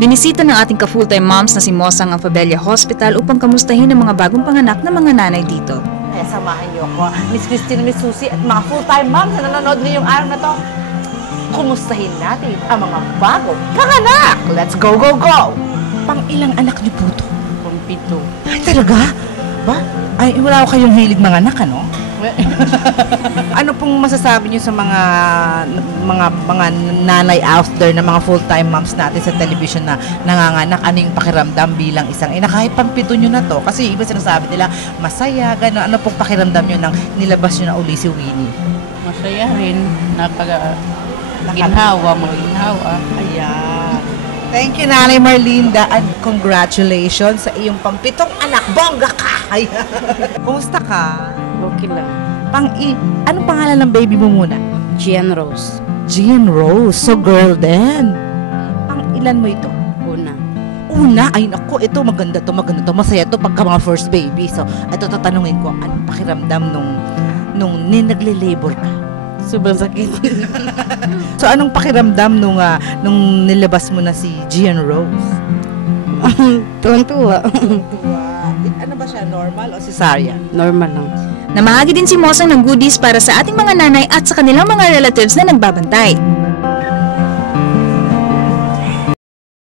Binisita ng ating ka-full-time moms na si Mosang ang Fabella Hospital upang kamustahin ang mga bagong panganak na mga nanay dito. Kaya samahan niyo ako, Miss Christine, Miss Susie at mga full-time moms na nanonood ngayong araw na to. Kumustahin natin ang mga bagong panganak! Let's go, go, go! Pang ilang anak niyo po to? Kumpito. Ay, talaga? Ba? Ay, wala ko kayong hilig mga anak, ano? Ano pong masasabi niyo sa mga nanay out there na mga full-time moms natin sa television na nanganganak? Ano yung pakiramdam bilang isang ina? Kahit pampito niyo na to. Kasi iba sinasabi nila, masaya, gano'n. Ano pong pakiramdam niyo nang nilabas niyo na uli si Winnie? Masaya rin. Ginhawa, maginhawa. Ayan. Thank you, Nanay Marlinda, and congratulations sa iyong pampitong anak. Bongga ka! Ayan. Kumusta ka? Okay lang. Anong pangalan ng baby mo muna? Gian Rose. Jean Rose. So, girl din. Pang ilan mo ito? Una. Una? Ay, naku, ito maganda to. Masaya to pagka mga first baby. So, ito tatanungin ko, anong pakiramdam nung nagle-labor ka? Sobrang sakit. So, anong pakiramdam nung nilabas mo na si Jean Rose? Tuwan-tuwa. Ano ba siya? Normal o cesarean? Normal lang. Namahagi din si Mosang ng goodies para sa ating mga nanay at sa kanilang mga relatives na nagbabantay.